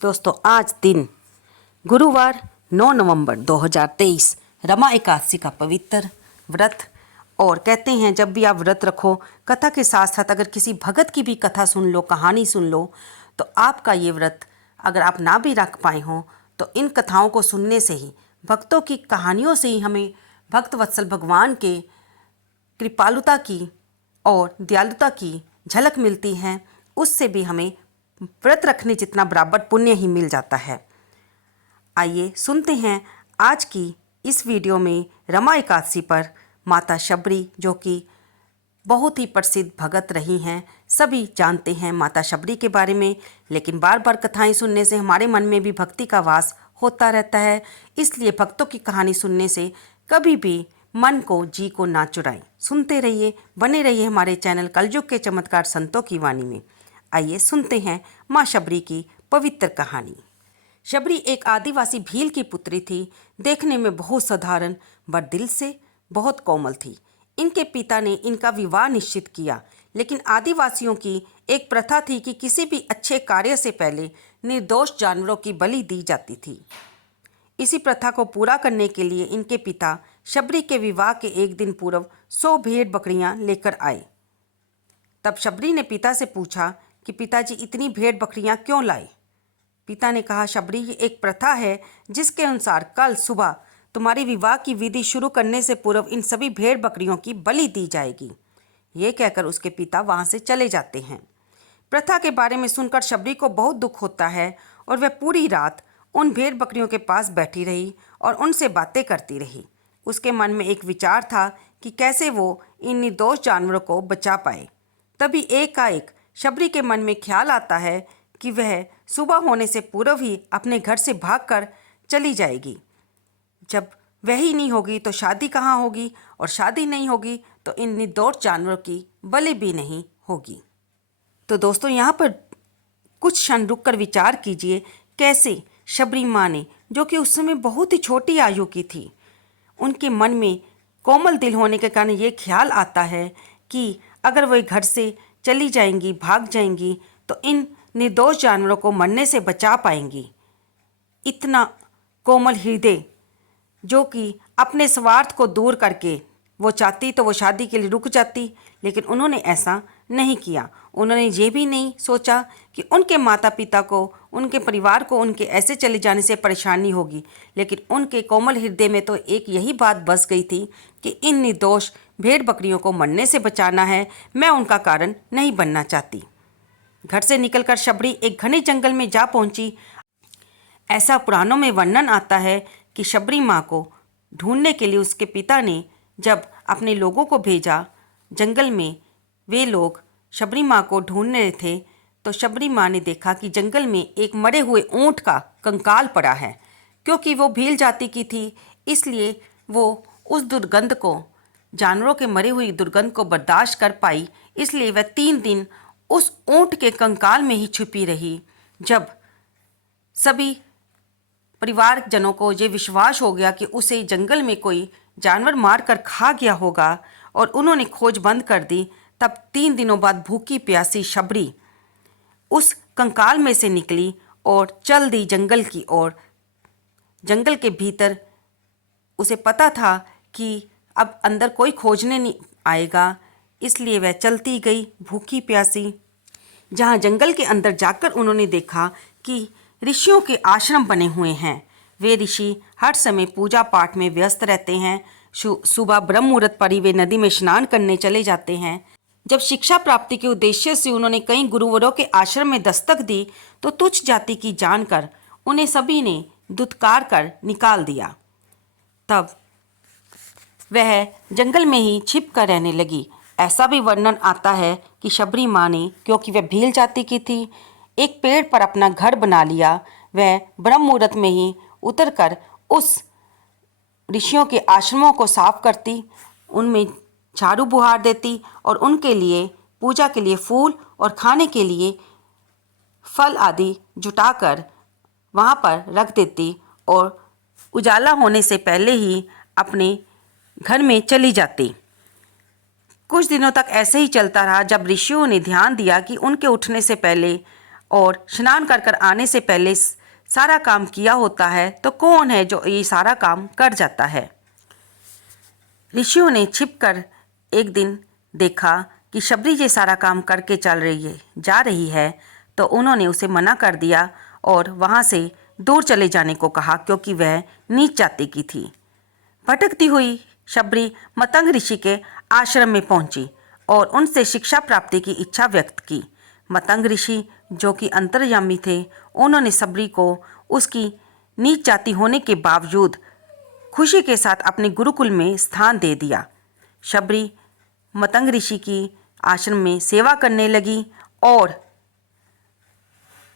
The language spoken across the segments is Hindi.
दोस्तों आज दिन गुरुवार 9 नवंबर 2023 रमा एकादशी का पवित्र व्रत। और कहते हैं जब भी आप व्रत रखो, कथा के साथ साथ अगर किसी भगत की भी कथा सुन लो, कहानी सुन लो, तो आपका ये व्रत अगर आप ना भी रख पाए हों तो इन कथाओं को सुनने से ही, भक्तों की कहानियों से ही हमें भक्त वत्सल भगवान के कृपालुता की और दयालुता की झलक मिलती है। उससे भी हमें व्रत रखने जितना बराबर पुण्य ही मिल जाता है। आइए सुनते हैं आज की इस वीडियो में रमा एकादशी पर माता शबरी, जो कि बहुत ही प्रसिद्ध भगत रही हैं, सभी जानते हैं माता शबरी के बारे में। लेकिन बार बार कथाएं सुनने से हमारे मन में भी भक्ति का वास होता रहता है, इसलिए भक्तों की कहानी सुनने से कभी भी मन को, जी को ना चुराएं। सुनते रहिए, बने रहिए हमारे चैनल कलयुग के चमत्कार संतों की वाणी में। आइए सुनते हैं माँ शबरी की पवित्र कहानी। शबरी एक आदिवासी भील की पुत्री थी। देखने में बहुत साधारण, बट दिल से बहुत कोमल थी। इनके पिता ने इनका विवाह निश्चित किया, लेकिन आदिवासियों की एक प्रथा थी कि किसी भी अच्छे कार्य से पहले निर्दोष जानवरों की बलि दी जाती थी। इसी प्रथा को पूरा करने के लिए इनके पिता शबरी के विवाह के एक दिन पूर्व 100 भेड़ बकरियां लेकर आए। तब शबरी ने पिता से पूछा कि पिताजी इतनी भेड़ बकरियां क्यों लाए। पिता ने कहा, शबरी ये एक प्रथा है जिसके अनुसार कल सुबह तुम्हारी विवाह की विधि शुरू करने से पूर्व इन सभी भेड़ बकरियों की बलि दी जाएगी। ये कहकर उसके पिता वहां से चले जाते हैं। प्रथा के बारे में सुनकर शबरी को बहुत दुख होता है और वह पूरी रात उन भेड़ बकरियों के पास बैठी रही और उनसे बातें करती रही। उसके मन में एक विचार था कि कैसे वो इन निर्दोष जानवरों को बचा पाए। तभी एकाएक शबरी के मन में ख्याल आता है कि वह सुबह होने से पूर्व ही अपने घर से भागकर चली जाएगी। जब वह ही नहीं होगी तो शादी कहाँ होगी, और शादी नहीं होगी तो इन निर्दोष जानवरों की बलि भी नहीं होगी। तो दोस्तों यहाँ पर कुछ क्षण रुककर विचार कीजिए कैसे शबरी माँ ने, जो कि उस समय बहुत ही छोटी आयु की थी, उनके मन में कोमल दिल होने के कारण ये ख्याल आता है कि अगर वह घर से चली जाएंगी, भाग जाएंगी, तो इन निर्दोष जानवरों को मरने से बचा पाएंगी। इतना कोमल हृदय, जो कि अपने स्वार्थ को दूर करके वो चाहती तो वो शादी के लिए रुक जाती, लेकिन उन्होंने ऐसा नहीं किया। उन्होंने ये भी नहीं सोचा कि उनके माता पिता को, उनके परिवार को उनके ऐसे चले जाने से परेशानी होगी, लेकिन उनके कोमल हृदय में तो एक यही बात बस गई थी कि इन निर्दोष भेड़ बकरियों को मरने से बचाना है। मैं उनका कारण नहीं बनना चाहती। घर से निकलकर शबरी एक घने जंगल में जा पहुंची। ऐसा पुराणों में वर्णन आता है कि शबरी माँ को ढूंढने के लिए उसके पिता ने जब अपने लोगों को भेजा जंगल में, वे लोग शबरी माँ को ढूंढ रहे थे, तो शबरी माँ ने देखा कि जंगल में एक मरे हुए ऊंट का कंकाल पड़ा है। क्योंकि वो भील जाति की थी, इसलिए वो उस दुर्गंध को, जानवरों के मरे हुई दुर्गंध को बर्दाश्त कर पाई। इसलिए वह 3 दिन उस ऊंट के कंकाल में ही छुपी रही। जब सभी परिवारजनों को ये विश्वास हो गया कि उसे जंगल में कोई जानवर मार कर खा गया होगा और उन्होंने खोज बंद कर दी, तब 3 दिनों बाद भूखी प्यासी शबरी उस कंकाल में से निकली और चल दी जंगल की ओर। जंगल के भीतर उसे पता था कि अब अंदर कोई खोजने नहीं आएगा, इसलिए वह चलती गई भूखी प्यासी। जहाँ जंगल के अंदर जाकर उन्होंने देखा कि ऋषियों के आश्रम बने हुए हैं। वे ऋषि हर समय पूजा पाठ में व्यस्त रहते हैं। सुबह ब्रह्म मुहूर्त पर ही वे नदी में स्नान करने चले जाते हैं। जब शिक्षा प्राप्ति के उद्देश्य से उन्होंने कई गुरुवरों के आश्रम में दस्तक दी, तो तुच्छ जाति की जानकर उन्हें सभी ने धुतकार कर निकाल दिया। तब वह जंगल में ही छिप कर रहने लगी। ऐसा भी वर्णन आता है कि शबरी माँ ने, क्योंकि वह भील जाति की थी, एक पेड़ पर अपना घर बना लिया। वह ब्रह्म मुहूर्त में ही उतरकर उस ऋषियों के आश्रमों को साफ करती, उनमें झाड़ू बुहार देती और उनके लिए पूजा के लिए फूल और खाने के लिए फल आदि जुटाकर वहाँ पर रख देती और उजाला होने से पहले ही अपने घर में चली जाती। कुछ दिनों तक ऐसे ही चलता रहा। जब ऋषियों ने ध्यान दिया कि उनके उठने से पहले और स्नान कर कर आने से पहले सारा काम किया होता है, तो कौन है जो ये सारा काम कर जाता है। ऋषियों ने छिपकर एक दिन देखा कि शबरी ये सारा काम करके जा रही है, तो उन्होंने उसे मना कर दिया और वहाँ से दूर चले जाने को कहा, क्योंकि वह नीच जाति की थी। भटकती हुई शबरी मतंग ऋषि के आश्रम में पहुंची और उनसे शिक्षा प्राप्ति की इच्छा व्यक्त की। मतंग ऋषि, जो कि अंतर्यामी थे, उन्होंने शबरी को उसकी नीच जाति होने के बावजूद खुशी के साथ अपने गुरुकुल में स्थान दे दिया। शबरी मतंग ऋषि की आश्रम में सेवा करने लगी और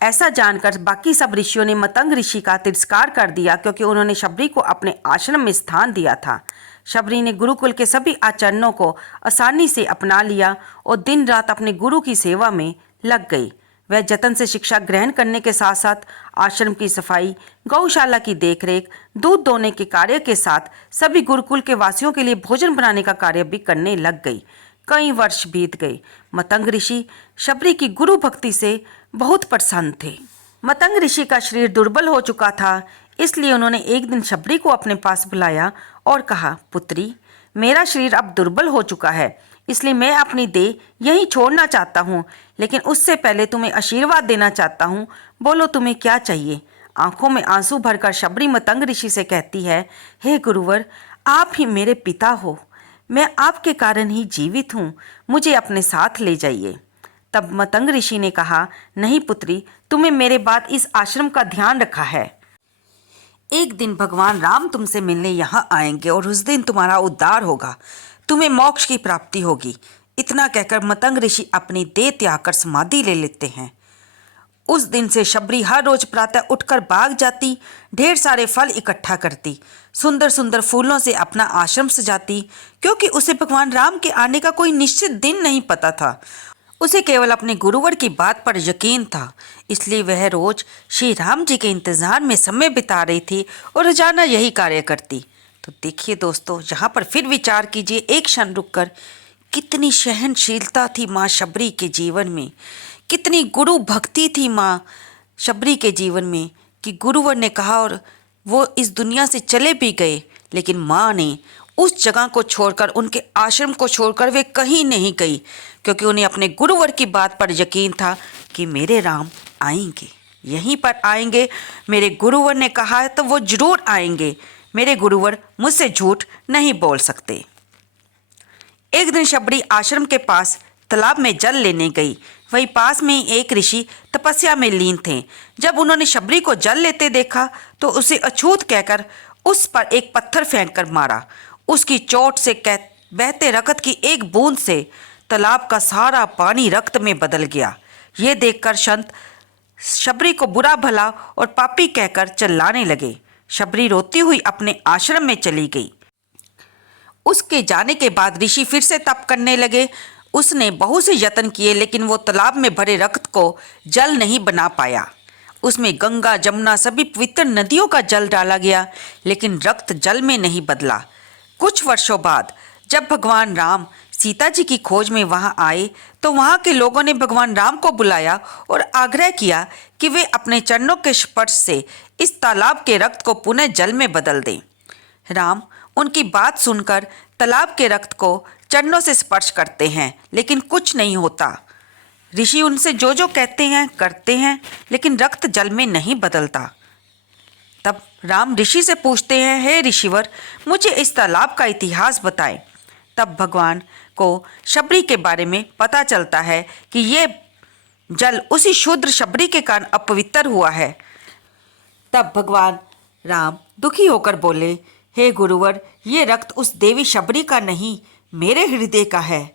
ऐसा जानकर बाकी सब ऋषियों ने मतंग ऋषि का तिरस्कार कर दिया, क्योंकि उन्होंने शबरी को अपने आश्रम में स्थान दिया था। शबरी ने गुरुकुल के सभी आचरणों को आसानी से अपना लिया और दिन रात अपने गुरु की सेवा में लग गई। वह जतन से शिक्षा ग्रहण करने के साथ साथ आश्रम की सफाई, गौशाला की देखरेख, दूध दोहने के कार्य के साथ सभी गुरुकुल के वासियों के लिए भोजन बनाने का कार्य भी करने लग गई। कई वर्ष बीत गए। मतंग ऋषि शबरी की गुरु भक्ति से बहुत प्रसन्न थे। मतंग ऋषि का शरीर दुर्बल हो चुका था, इसलिए उन्होंने एक दिन शबरी को अपने पास बुलाया और कहा, पुत्री, मेरा शरीर अब दुर्बल हो चुका है, इसलिए मैं अपनी देह यहीं छोड़ना चाहता हूँ, लेकिन उससे पहले तुम्हें आशीर्वाद देना चाहता हूँ। बोलो, तुम्हें क्या चाहिए। आंखों में आंसू भरकर शबरी मतंग ऋषि से कहती है, हे गुरुवर, आप ही मेरे पिता हो, मैं आपके कारण ही जीवित हूँ, मुझे अपने साथ ले जाइए। तब मतंग ऋषि ने कहा, नहीं पुत्री, तुम्हें मेरे बाद इस आश्रम का ध्यान रखा है। एक दिन भगवान राम तुमसे मिलने यहाँ आएंगे और उस दिन तुम्हारा उद्धार होगा, तुम्हें मोक्ष की प्राप्ति होगी। इतना कहकर मतंग ऋषि अपनी देह त्याग कर समाधि ले लेते हैं। उस दिन से शबरी हर रोज प्रातः उठकर बाग जाती, ढेर सारे फल इकट्ठा करती, सुंदर सुंदर फूलों से अपना आश्रम सजाती, क्योंकि उसे भगवान राम के आने का कोई निश्चित दिन नहीं पता था। उसे केवल अपने गुरुवर की बात पर यकीन था, इसलिए वह रोज श्री राम जी के इंतजार में समय बिता रही थी और रोजाना यही कार्य करती। तो देखिए दोस्तों, यहाँ पर फिर विचार कीजिए एक क्षण रुककर, कितनी सहनशीलता थी माँ शबरी के जीवन में, कितनी गुरु भक्ति थी माँ शबरी के जीवन में, कि गुरुवर ने कहा और वो इस दुनिया से चले भी गए, लेकिन माँ ने उस जगह को छोड़कर, उनके आश्रम को छोड़कर वे कहीं नहीं गई, क्योंकि उन्हें अपने गुरुवर की बात पर यकीन था कि मेरे राम आएंगे, यहीं पर आएंगे, मेरे गुरुवर ने कहा है तो वो जरूर आएंगे, मेरे गुरुवर मुझसे झूठ नहीं बोल सकते। एक दिन शबरी आश्रम के पास तालाब में जल लेने गई। वहीं पास में ही एक ऋषि तपस्या में लीन थे। जब उन्होंने शबरी को जल लेते देखा तो उसे अछूत कहकर उस पर एक पत्थर फेंक कर मारा। उसकी चोट से बहते रक्त की एक बूंद से तालाब का सारा पानी रक्त में बदल गया। ये देखकर संत शबरी को बुरा भला और पापी कहकर चिल्लाने लगे। शबरी रोती हुई अपने आश्रम में चली गई। उसके जाने के बाद ऋषि फिर से तप करने लगे। उसने बहुत से यत्न किए, लेकिन वो तालाब में भरे रक्त को जल नहीं बना पाया। उसमें गंगा, जमुना, सभी पवित्र नदियों का जल डाला गया, लेकिन रक्त जल में नहीं बदला। कुछ वर्षों बाद जब भगवान राम सीता जी की खोज में वहां आए, तो वहां के लोगों ने भगवान राम को बुलाया और आग्रह किया कि वे अपने चरणों के स्पर्श से इस तालाब के रक्त को पुनः जल में बदल दें। राम उनकी बात सुनकर तालाब के रक्त को चरणों से स्पर्श करते हैं, लेकिन कुछ नहीं होता। ऋषि उनसे जो जो कहते हैं करते हैं, लेकिन रक्त जल में नहीं बदलता। तब राम ऋषि से पूछते हैं, हे ऋषिवर, मुझे इस तालाब का इतिहास बताएं। तब भगवान को शबरी के बारे में पता चलता है कि ये जल उसी शूद्र शबरी के कारण अपवित्र हुआ है। तब भगवान राम दुखी होकर बोले, हे गुरुवर, ये रक्त उस देवी शबरी का नहीं, मेरे हृदय का है,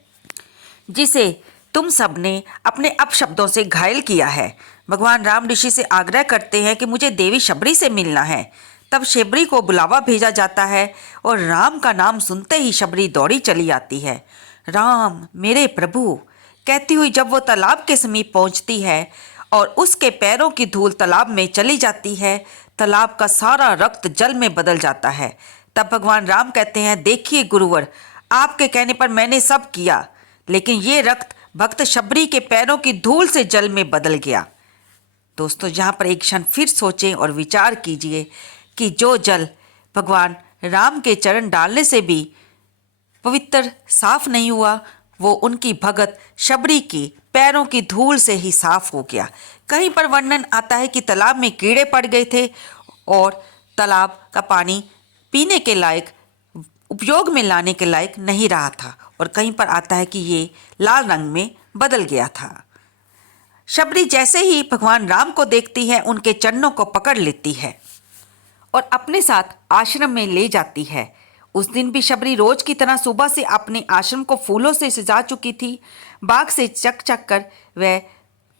जिसे तुम सबने अपने अपशब्दों से घायल किया है। भगवान राम ऋषि से आग्रह करते हैं कि मुझे देवी शबरी से मिलना है। तब शबरी को बुलावा भेजा जाता है और राम का नाम सुनते ही शबरी दौड़ी चली आती है। राम, मेरे प्रभु कहती हुई जब वो तालाब के समीप पहुंचती है और उसके पैरों की धूल तालाब में चली जाती है, तालाब का सारा रक्त जल में बदल जाता है। तब भगवान राम कहते हैं, देखिए गुरुवर, आपके कहने पर मैंने सब किया, लेकिन ये रक्त भक्त शबरी के पैरों की धूल से जल में बदल गया। दोस्तों यहाँ पर एक क्षण फिर सोचें और विचार कीजिए कि जो जल भगवान राम के चरण डालने से भी पवित्र साफ नहीं हुआ, वो उनकी भगत शबरी की पैरों की धूल से ही साफ हो गया। कहीं पर वर्णन आता है कि तालाब में कीड़े पड़ गए थे और तालाब का पानी पीने के लायक, उपयोग में लाने के लायक नहीं रहा था, और कहीं पर आता है कि ये लाल रंग में बदल गया था। शबरी जैसे ही भगवान राम को देखती है, उनके चरणों को पकड़ लेती है और अपने साथ आश्रम में ले जाती है। उस दिन भी शबरी रोज की तरह सुबह से अपने आश्रम को फूलों से सजा चुकी थी। बाग से चक चक कर वह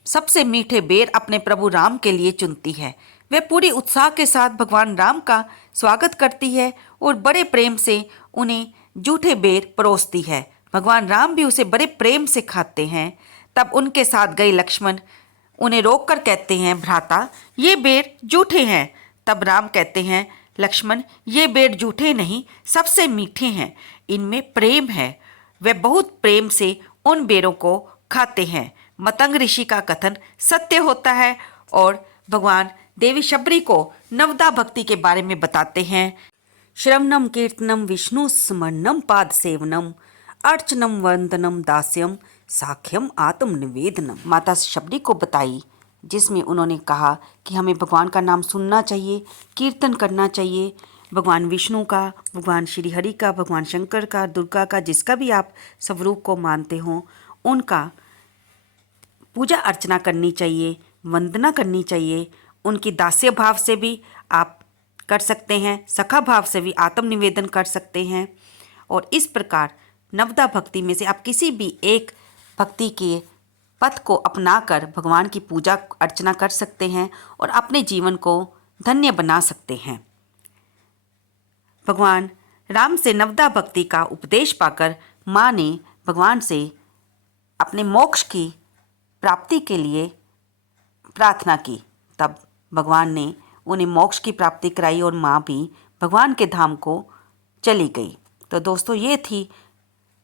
सबसे मीठे बेर अपने प्रभु राम के लिए चुनती है। वह पूरी उत्साह के साथ भगवान राम का स्वागत करती है और बड़े प्रेम से उन्हें जूठे बेर परोसती है। भगवान राम भी उसे बड़े प्रेम से खाते हैं। तब उनके साथ गए लक्ष्मण उन्हें रोककर कहते हैं, भ्राता ये बेर जूठे हैं। तब राम कहते हैं, लक्ष्मण ये बेर जूठे नहीं, सबसे मीठे हैं, इनमें प्रेम है। वे बहुत प्रेम से उन बेरों को खाते हैं। मतंग ऋषि का कथन सत्य होता है और भगवान देवी शबरी को नवदा भक्ति के बारे में बताते हैं। श्रवणम कीर्तनम विष्णु स्मरणम पाद सेवनम अर्चनम वंदनम दास्यम साख्यम आत्म निवेदनम। माता शबरी को बताई, जिसमें उन्होंने कहा कि हमें भगवान का नाम सुनना चाहिए, कीर्तन करना चाहिए, भगवान विष्णु का, भगवान श्री हरि का, भगवान शंकर का, दुर्गा का, जिसका भी आप स्वरूप को मानते हो, उनका पूजा अर्चना करनी चाहिए, वंदना करनी चाहिए। उनकी दास्य भाव से भी आप कर सकते हैं, सखा भाव से भी आत्म निवेदन कर सकते हैं। और इस प्रकार नवदा भक्ति में से आप किसी भी एक भक्ति के पथ को अपनाकर भगवान की पूजा अर्चना कर सकते हैं और अपने जीवन को धन्य बना सकते हैं। भगवान राम से नवदा भक्ति का उपदेश पाकर माँ ने भगवान से अपने मोक्ष की प्राप्ति के लिए प्रार्थना की। तब भगवान ने उन्हें मोक्ष की प्राप्ति कराई और माँ भी भगवान के धाम को चली गई। तो दोस्तों ये थी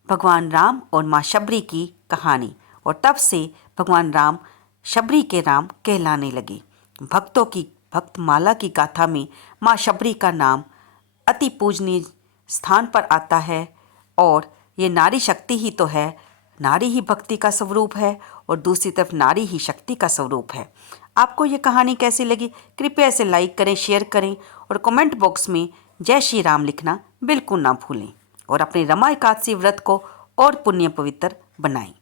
भगवान राम और माँ शबरी की कहानी, और तब से भगवान राम शबरी के राम कहलाने लगे। भक्तों की भक्तमाला की गाथा में माँ शबरी का नाम अति पूजनीय स्थान पर आता है, और ये नारी शक्ति ही तो है, नारी ही भक्ति का स्वरूप है और दूसरी तरफ नारी ही शक्ति का स्वरूप है। आपको ये कहानी कैसी लगी? कृपया इसे लाइक करें, शेयर करें और कमेंट बॉक्स में जय श्री राम लिखना बिल्कुल ना भूलें, और अपने रमा एकादशी व्रत को और पुण्य पवित्र बनाएं।